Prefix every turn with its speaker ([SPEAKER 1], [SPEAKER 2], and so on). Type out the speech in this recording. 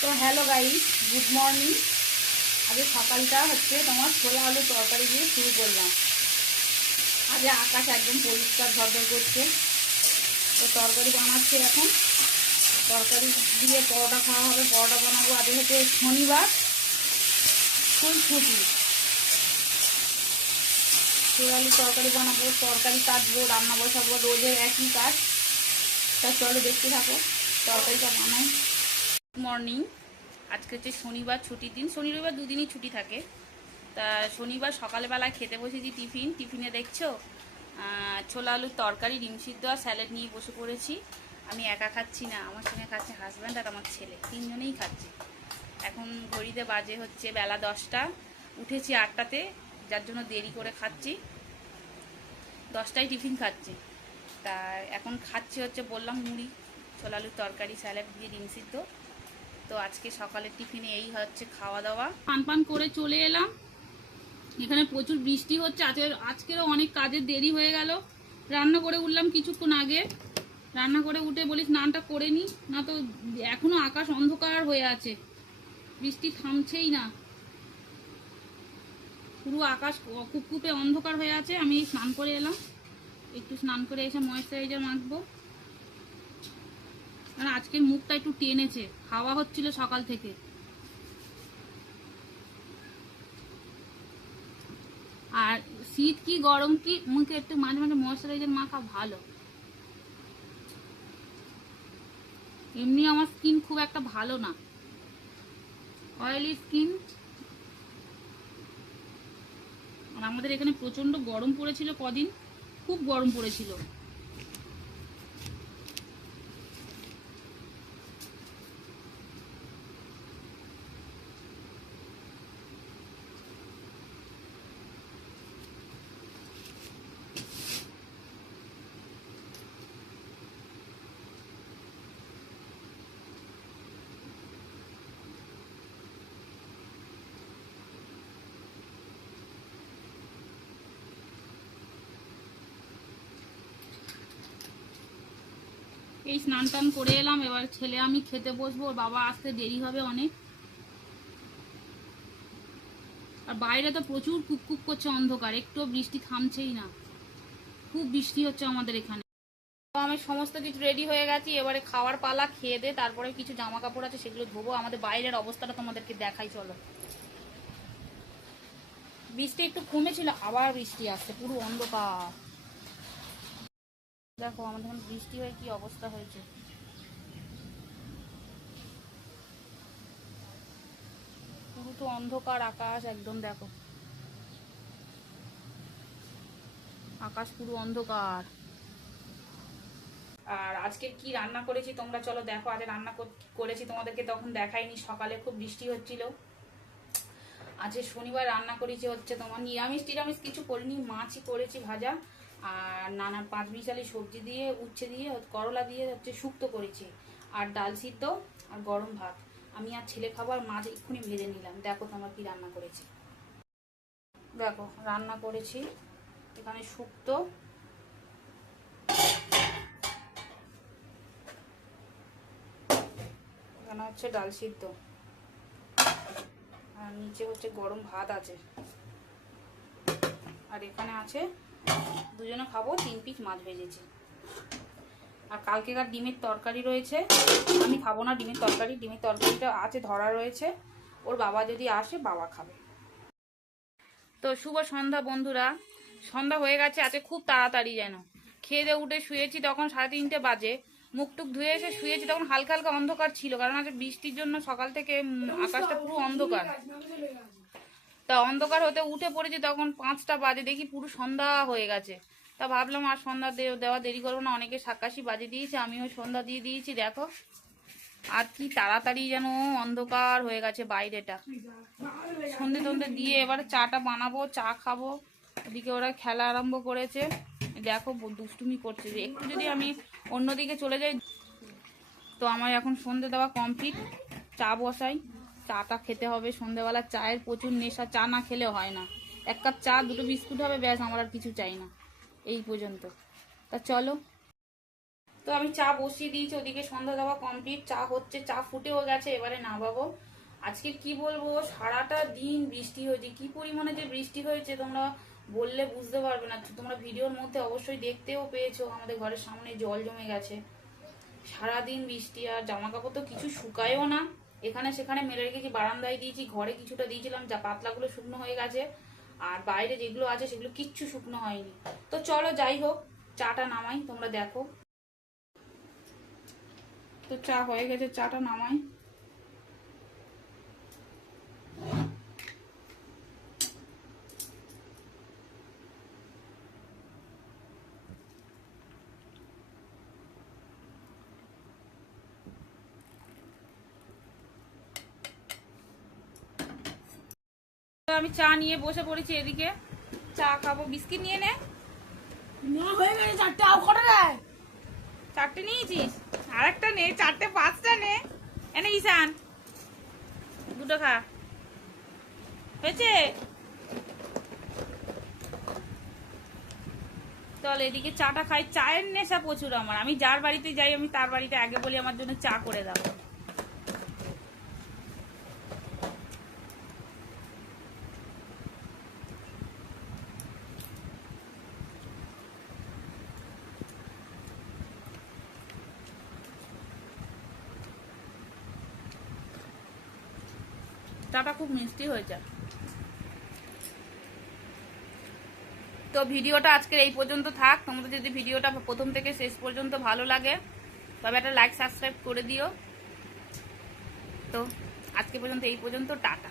[SPEAKER 1] তো hello guys, good morning. আজকে সকালটা হচ্ছে তোমার ছোলা আলু তরকারি দিয়ে শুরু করলাম। আজ আকাশ একদম পরিষ্কার ঝরঝর করছে। তো তরকারি বানাচ্ছে এখন। তরকারি দিয়ে পরোটা খাওয়া হবে, পরোটা বানাবো আজ হচ্ছে শনিবার ফুল ছুটি। ছোলা আলু তরকারি বানাবো, তরকারি কাটবো, রান্না বসাবো, রোজের একই কাজ। তা চলো দেখতে থাকো, তরকারিটা বানাই। মর্নিং আজকে হচ্ছে শনিবার ছুটির দিন শনি রবিবার দুদিনই ছুটি থাকে। তা শনিবার সকালবেলায় খেতে বসেছি টিফিন, টিফিনে দেখছ? ছোলা আলুর তরকারি, ডিম সিদ্ধ আর স্যালাড নিয়ে বসে পড়েছি। আমি একা খাচ্ছি না, আমার সঙ্গে খাচ্ছে হাজব্যান্ড আর আমার ছেলে, তিনজনেই খাচ্ছে। এখন ঘড়িতে বাজে হচ্ছে বেলা দশটা, উঠেছি আটটাতে, যার জন্য দেরি করে খাচ্ছি। দশটায় টিফিন খাচ্ছি। তা এখন খাচ্ছি হচ্ছে বললাম মুড়ি, ছোলা আলুর তরকারি, স্যালাড দিয়ে ডিম সিদ্ধ। তো আজকে সকালের টিফিনে এই হচ্ছে খাওয়া দাওয়া পান পান করে চলে এলাম। এখানে প্রচুর বৃষ্টি হচ্ছে। আজকে, আজকেরও অনেক কাজের দেরি হয়ে গেল। রান্না করে উঠলাম কিছুক্ষণ আগে। রান্না করে উঠে বলি স্নানটা করে নি। না তো এখনও আকাশ অন্ধকার হয়ে আছে। বৃষ্টি থামছেই না। পুরো আকাশ কুপকুপে অন্ধকার হয়ে আছে। আমি স্নান করে এলাম। একটু স্নান করে এসে ময়েশ্চারাইজার মাখবো। কারণ আজকের মুখটা একটু টেনেছে। হাওয়া হচ্ছিল সকাল থেকে। আর শীত কি গরম কি মুখে একটু মাঝে মাঝে ময়েশ্চারাইজার মাখা ভালো। এমনি আমার স্কিন খুব একটা ভালো না। Oily skin. আমাদের এখানে প্রচণ্ড গরম পড়েছিল কদিন? খুব গরম পড়েছিল। এই স্নান টান করে এলাম, এবার ছেলে আমি খেতে বসবো বাবা আসতে দেরি হবে অনেক। আর বাইরে তো প্রচুর কুককুক করছে অন্ধকার, একটু বৃষ্টি থামছেই না। খুব বৃষ্টি হচ্ছে আমাদের এখানে। আমি সমস্ত কিছু রেডি হয়ে গেছি, এবারে খাওয়ার পালা, খেয়ে দে, তারপরে কিছু জামা কাপড় আছে সেগুলো ধোবো। আমাদের বাইরের অবস্থাটা তোমাদেরকে দেখাই, চলো। বৃষ্টি একটু কমেছিল, আবার বৃষ্টি আসছে, পুরো অন্ধকার। দেখো আমাদের এখন বৃষ্টি হয়ে কি অবস্থা হয়েছে। পুরো তো অন্ধকার, আকাশ একদম দেখো। আকাশ পুরো অন্ধকার। আর আজকে কি রান্না করেছি তোমরা চলো দেখো আজ রান্না কর- করেছি তোমাদেরকে তখন দেখাইনি, সকালে খুব বৃষ্টি হচ্ছিল। আজকে শনিবার রান্না করেছি হচ্ছে তোমার নিরামিষ টিরামিষ কিছু করিনি, মাছই করেছি ভাজা। আর নানা পাঁচ মিশালি সবজি দিয়ে, উচ্ছে দিয়ে, করলা দিয়ে হচ্ছে শুক্তো করেছি। আর ডাল সিদ্ধ আর গরম ভাত। আমি আর ছেলে খাবার মাছ এক্ষুনি ভেজে নিলাম। দেখো তোমার কি রান্না করেছি। দেখো, রান্না করেছি এখানে শুক্তো। এখানে হচ্ছে ডাল সিদ্ধ। আর নিচে হচ্ছে গরম ভাত আছে। আর এখানে আছে দুজনে খাব, তিন পিস মাছ ভেজেছি। আর কালকেকার ডিমের তরকারি রয়েছে, আমি খাব না ডিমের তরকারি, ডিমের তরকারিটা আছে, ধরা রয়েছে। ওর বাবা যদি আসে, বাবা খাবে। তো শুভ সন্ধ্যা বন্ধুরা, সন্ধ্যা হয়ে গেছে, আজকে খুব তাড়াতাড়ি যেন। খেয়ে দিয়ে উঠে শুয়েছি, তখন সাড়ে তিনটে বাজে। মুখ টুক ধুয়ে এসে শুয়েছি, তখন হালকা হালকা অন্ধকার ছিল, কারণ আজকে বৃষ্টির জন্য সকাল থেকে আকাশটা পুরো অন্ধকার। তা অন্ধকার হতে উঠে পড়েছি তখন পাঁচটা বাজে, দেখি পুরো সন্ধ্যা হয়ে গেছে। তা ভাবলাম আর সন্ধ্যা দেওয়া দেরি করব না, অনেকে সাকাশি বাজে দিয়েছে, আমিও সন্ধ্যা দিয়ে দিয়েছি, দেখো। আর কি তাড়াতাড়ি যেন অন্ধকার হয়ে গেছে বাইরেটা। সন্ধে টন্ধে দিয়ে এবারে চাটা বানাবো, চা খাব। ওদিকে ওরা খেলা আরম্ভ করেছে। দেখো দুষ্টুমি করছে যে, একটু যদি আমি অন্যদিকে চলে যাই। তো আমার এখন সন্ধে দেওয়া কমপ্লিট, চা বসাই। চাটা খেতে হবে, সন্ধেবেলা চায়ের প্রচুর নেশা, চা না খেলে হয় না। এক কাপ চা, দুটো বিস্কুট হবে, ব্যাস, আমার আর কিছু চাই না। এই পর্যন্ত। তা চলো। তো আমি চা বসিয়ে দিয়েছি, ওদিকে সন্ধ্যা দেওয়া কমপ্লিট চা হচ্ছে, চা ফুটেও গেছে, এবারে না নামাবো। আজকে কি বলব, সারাটা দিন বৃষ্টি হয়েছে। কি পরিমাণে যে বৃষ্টি হয়েছে, তোমরা বললে বুঝতে পারবে না। তোমরা ভিডিওর মধ্যে অবশ্যই দেখতেও পেয়েছ, আমাদের ঘরের সামনে জল জমে গেছে। সারাদিন বৃষ্টি, আর জামা কাপড় তো কিছু শুকায়ও না। এখানে সেখানে মেলে রেখেছি, বারান্দায় দিয়েছি, ঘরে কিছুটা দিয়েছিলাম, যা পাতলাগুলো শুকনো হয়ে গেছে। আর বাইরে যেগুলো আছে সেগুলো কিচ্ছু শুকনো হয়নি। তো চলো যাই হোক, চাটা নামাই, তোমরা দেখো। তো চা হয়ে গেছে, চাটা নামাই। তো আমি চা নিয়ে বসে পড়েছি এদিকে। চা খাব। বিস্কিট নিয়ে নে।
[SPEAKER 2] না হয়ে গেছে চারটে। আও কটা
[SPEAKER 1] চারটে নিয়েছিস? আর একটা নে। চারটে পাঁচটা নে। এনে ঈশান। দুটো খা। হয়েছে? চল এদিকে চাটা খাই। চায়ের নেশা প্রচুর আমার। আমি যার বাড়িতে যাই আমি তার বাড়িতে আগে বলি আমার জন্য চা করে দাও। চাটা খুব মিষ্টি হয়েছে। তো ভিডিওটা আজকের এই পর্যন্ত থাক। তোমাদের যদি ভিডিওটা প্রথম থেকে শেষ পর্যন্ত ভালো লাগে, তবে একটা লাইক সাবস্ক্রাইব করে দিও। তো আজকে পর্যন্ত এই পর্যন্ত, টাটা।